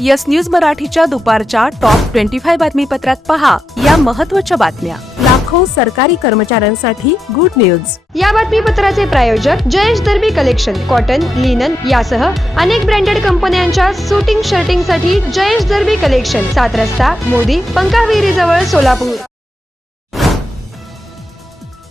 Yes news मराठीच्या दुपारच्या top twenty five बातमीपत्रात पहा या महत्त्वाच्या बातम्या. लाखो सरकारी कर्मचाऱ्यांसाठी गुड न्यूज. या बातमीपत्राचे प्रायोजक Jayesh Darbi collection cotton linen यासह अनेक ब्रँडेड कंपन्यांच्या सुटिंग शर्टिंगसाठी जयेश दर्बी कलेक्शन सात रस्ता मोदी पंकाविरी जवळ सोलापूर.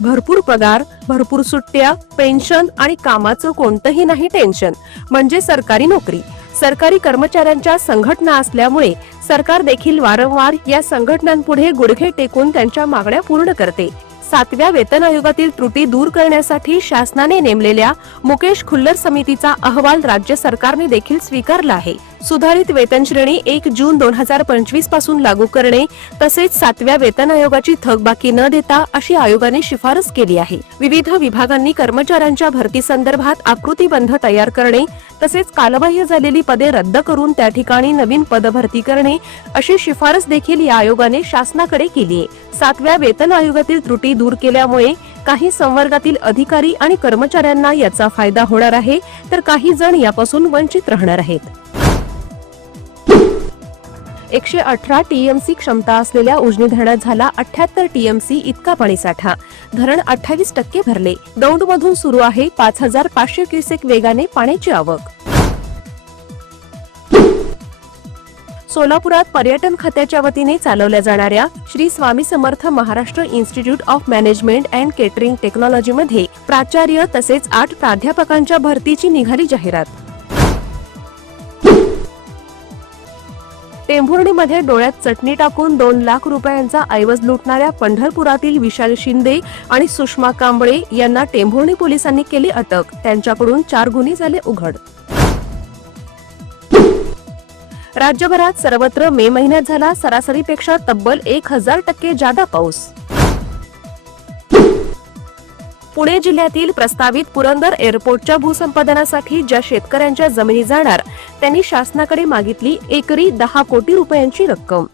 भरपूर पगार भरपूर सुट्ट्या पेन्शन आणि कामाचं कोणतंही नाही टेन्शन म्हणजे सरकारी नोकरी. सरकारी कर्मचाऱ्यांच्या संघटना असल्यामुळे सरकार देखील वारंवार या संघटनांपुढे गुडघे टेकून त्यांच्या मागण्या पूर्ण करते. सातव्या वेतन आयोगातील त्रुटी दूर करण्यासाठी शासनाने नेमलेल्या मुकेश खुल्लर समितीचा अहवाल राज्य सरकारने देखील स्वीकारला आहे. सुधारित वेतन श्रेणी एक जून दोन हजार पंचवीसपासून लागू करणे तसेच सातव्या वेतन आयोगाची थकबाकी न देता अशी आयोगाने शिफारस केली आहे. विविध विभागांनी कर्मचाऱ्यांच्या भरती संदर्भात आकृतीबंध तयार करणे तसेच कालबाह्य झालेली पदे रद्द करून त्या ठिकाणी नवीन पदभरती करणे अशी शिफारस देखील या आयोगाने शासनाकडे केली आहे सातव्या वेतन आयोगातील त्रुटी दूर केल्यामुळे काही संवर्गातील अधिकारी आणि कर्मचाऱ्यांना याचा फायदा होणार आहे तर काही जण यापासून वंचित राहणार आहेत. एकशे अठरा टीएमसी क्षमता असलेल्या उजनी धरणात झाला अठ्याहत्तर टीएमसी इतका पाणीसाठा. धरण अठ्ठावीस टक्के भरले. दौंड मधून सुरू आहे पाच हजार पाचशे क्युसेक वेगाने पाण्याची आवक. सोलापुरात पर्यटन खात्याच्या वतीने चालवल्या जाणाऱ्या Shri Swami Samarth Maharashtra Institute of Management and Catering टेक्नॉलॉजीमध्ये प्राचार्य तसेच आठ प्राध्यापकांच्या भरतीची निघाली जाहिरात. टेंभुर्णीमध्ये डोळ्यात चटणी टाकून दोन लाख रुपयांचा ऐवज लुटणाऱ्या पंढरपुरातील विशाल शिंदे आणि सुषमा कांबळे यांना टेंभुर्णी पोलिसांनी केली अटक. त्यांच्याकडून चार गुन्हे झाले उघड. राज्यभरात सर्वत्र मे महिन्यात झाला सरासरीपेक्षा तब्बल एक हजार टक्के जादा पाऊस. पुणे जिल्ह्यातील प्रस्तावित पुरंदर एअरपोर्टच्या भूसंपादनासाठी ज्या शेतकऱ्यांच्या जमिनी जाणार त्यांनी शासनाकडे मागितली एकरी दहा कोटी रुपयांची रक्कम.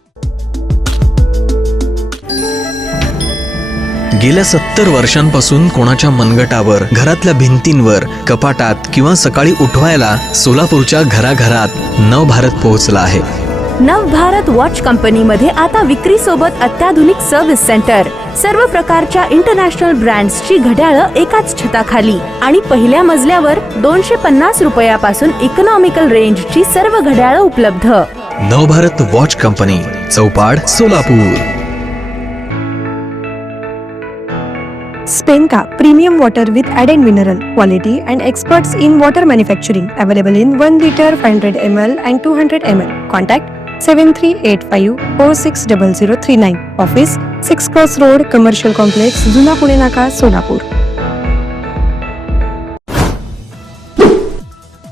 गेल्या सत्तर वर्षांपासून कोणाच्या मनगटावर घरातल्या भिंतींवर कपाटात किंवा सकाळी उठवायला सोलापूरच्या घराघरात नवभारत पोहोचला आहे. नव भारत वॉच कंपनीमध्ये आता विक्री सोबत अत्याधुनिक सर्व्हिस सेंटर सर्व प्रकारच्या इंटरनॅशनल ब्रँड्सची घड्याळं एकाच छताखाली. आणि पहिल्या मजल्यावर दोनशे पन्नास रुपयापासून इकॉनॉमिकल रेंजची सर्व घड्याळं उपलब्ध. Navbharat watch company Chaupad Solapur. Spenka premium water with added mineral quality and experts in water manufacturing available in seven three eight five four six double zero three nine office six cross road commercial complex जुना पुणे नाका सोलापूर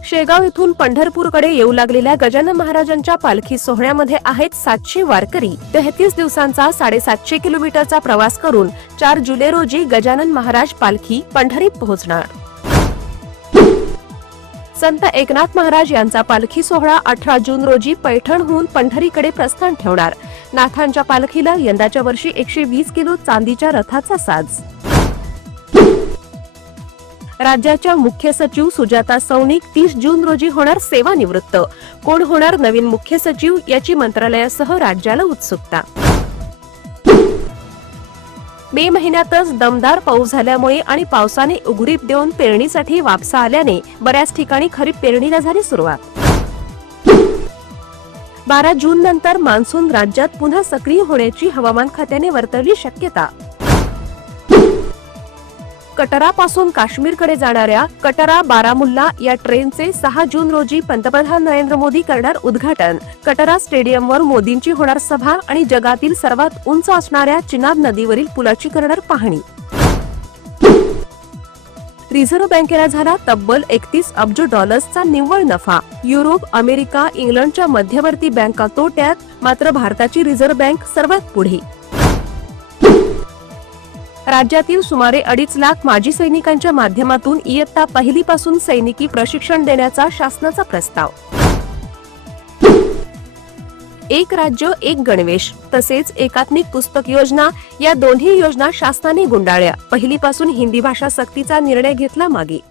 शेगाव इथून पंढरपूरकडे येऊ लागलेल्या गजानन महाराजांच्या पालखी सोहळ्यामध्ये आहेत सातशे वारकरी. तेहतीस दिवसांचा साडेसातशे किलोमीटरचा प्रवास करून चार जुलै रोजी गजानन महाराज पालखी पंढरीत पोहोचणार. संत एकनाथ महाराज यांचा पालखी सोहळा अठरा जून रोजी पैठणहून पंढरीकडे प्रस्थान ठेवणार. नाथांच्या पालखीला यंदाच्या वर्षी एकशे वीस किलो चांदीच्या रथाचा साज. राज्याच्या मुख्य सचिव सुजाता सौनिक तीस जून रोजी होणार सेवानिवृत्त. कोण होणार नवीन मुख्य सचिव याची मंत्रालयासह राज्याला उत्सुकता. मे महिन्यातच दमदार पाऊस झाल्यामुळे आणि पावसाने उघडीप देऊन पेरणीसाठी वापसा आल्याने बऱ्याच ठिकाणी खरीप पेरणीला झाली सुरुवात. बारा जून नंतर मान्सून राज्यात पुन्हा सक्रिय होण्याची हवामान खात्याने वर्तवली शक्यता. कटरापासून काश्मीरकडे जाणाऱ्या कटरा बारामुल्ला या ट्रेनचे सहा जून रोजी पंतप्रधान नरेंद्र मोदी करणार उद्घाटन. कटरा स्टेडियमवर मोदींची होणार सभा आणि जगातील सर्वात उंच असणाऱ्या चिनाब नदीवरील पुलाची करणार पाहणी. रिझर्व्ह बँकेला झाला तब्बल एकतीस अब्ज डॉलर्सचा निव्वळ नफा. युरोप अमेरिका इंग्लंडच्या मध्यवर्ती बँका तोट्यात मात्र भारताची रिझर्व्ह बँक सर्वात पुढे. राज्यातील सुमारे अडीच लाख माजी सैनिकांच्या माध्यमातून इयत्ता पहिलीपासून सैनिकी प्रशिक्षण देण्याचा शासनाचा प्रस्ताव. एक राज्य एक गणवेश तसेच एकात्मिक पुस्तक योजना या दोन्ही योजना शासनाने गुंडाळल्या. पहिलीपासून हिंदी भाषा सक्तीचा निर्णय घेतला मागे.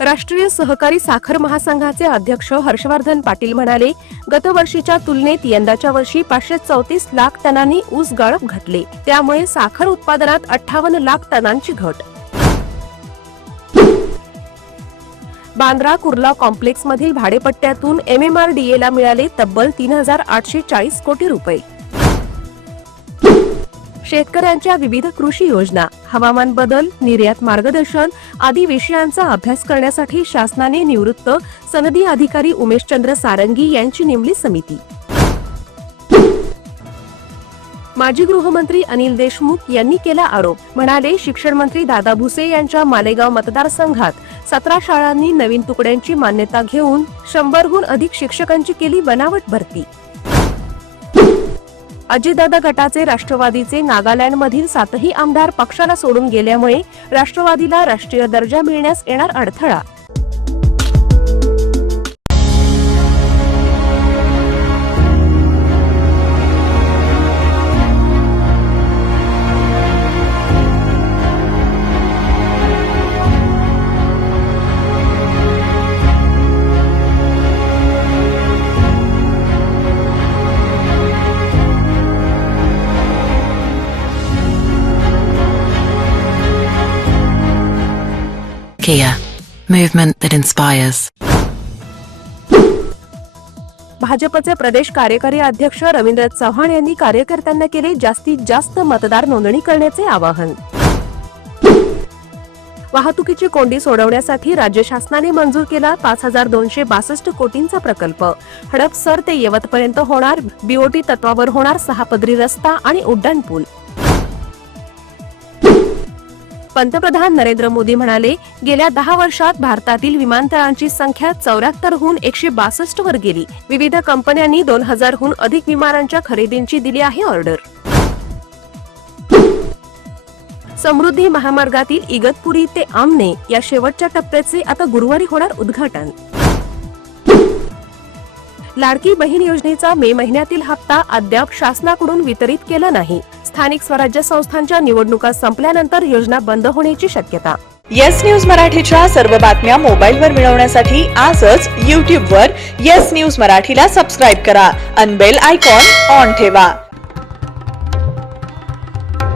राष्ट्रीय सहकारी साखर महासंघाचे अध्यक्ष हर्षवर्धन पाटील म्हणाले गतवर्षीच्या तुलनेत यंदाच्या वर्षी पाचशे चौतीस लाख टनांनी ऊस गाळप घटले. त्यामुळे साखर उत्पादनात अठ्ठावन्न लाख टनांची घट. बांद्रा कुर्ला कॉम्प्लेक्स मधील भाडेपट्ट्यातून एमएमआरडीएला मिळाले तब्बल तीन हजार आठशे चाळीस कोटी रुपये. शेतकऱ्यांच्या विविध कृषी योजना हवामान बदल निर्यात मार्गदर्शन आदी विषयांचा अभ्यास करण्यासाठी शासनाने निवृत्त सनदी अधिकारी उमेशचंद्र सारंगी यांची नेमली समिती. माजी गृहमंत्री अनिल देशमुख यांनी केला आरोप. म्हणाले शिक्षण मंत्री दादा भुसे यांच्या मालेगाव मतदारसंघात सतरा शाळांनी नवीन तुकड्यांची मान्यता घेऊन शंभरहून अधिक शिक्षकांची केली बनावट भरती. अजितदादा गटाचे राष्ट्रवादीचे नागालँडमधील सातही आमदार पक्षाला सोडून गेल्यामुळे राष्ट्रवादीला राष्ट्रीय दर्जा मिळण्यास येणार अडथळा. Kia, movement that inspires. भाजपचे प्रदेश कार्यकारी अध्यक्ष रवींद्र चव्हाण यांनी कार्यकर्त्यांना केले जास्तीत जास्त मतदार नोंदणी करण्याचे आवाहन. वाहतुकीची कोंडी सोडवण्यासाठी राज्य शासनाने मंजूर केला पाच हजार दोनशे बासष्ट कोटींचा प्रकल्प. हडपसर ते यवतपर्यंत होणार बीओटी तत्वावर होणार सहा पदरी रस्ता आणि उड्डाण पूल. पंतप्रधान नरेंद्र मोदी म्हणाले गेल्या दहा वर्षात भारतातील विमानतळांची संख्या चौऱ्याहत्तरहून एकशे बासष्ट वर गेली. विविध कंपन्यांनी दोन हजारहून अधिक विमानांच्या खरेदींची दिली आहे ऑर्डर. समृद्धी महामार्गातील इगतपुरी ते आमने या शेवटच्या टप्प्याचे आता गुरुवारी होणार उद्घाटन. लाडकी बहीण योजनेचा मे महिन्यातील हप्ता अद्याप शासनाकडून वितरित केला नाही. स्थानिक स्वराज्य संस्थांच्या निवडणुका संपल्यानंतर योजना बंद होण्याची शक्यता. येस न्यूज मराठीच्या सर्व बातम्या मोबाईलवर मिळवण्यासाठी आजच यूट्यूबवर येस न्यूज मराठीला सबस्क्राईब करा. अनबेल आयकॉन ऑन ठेवा.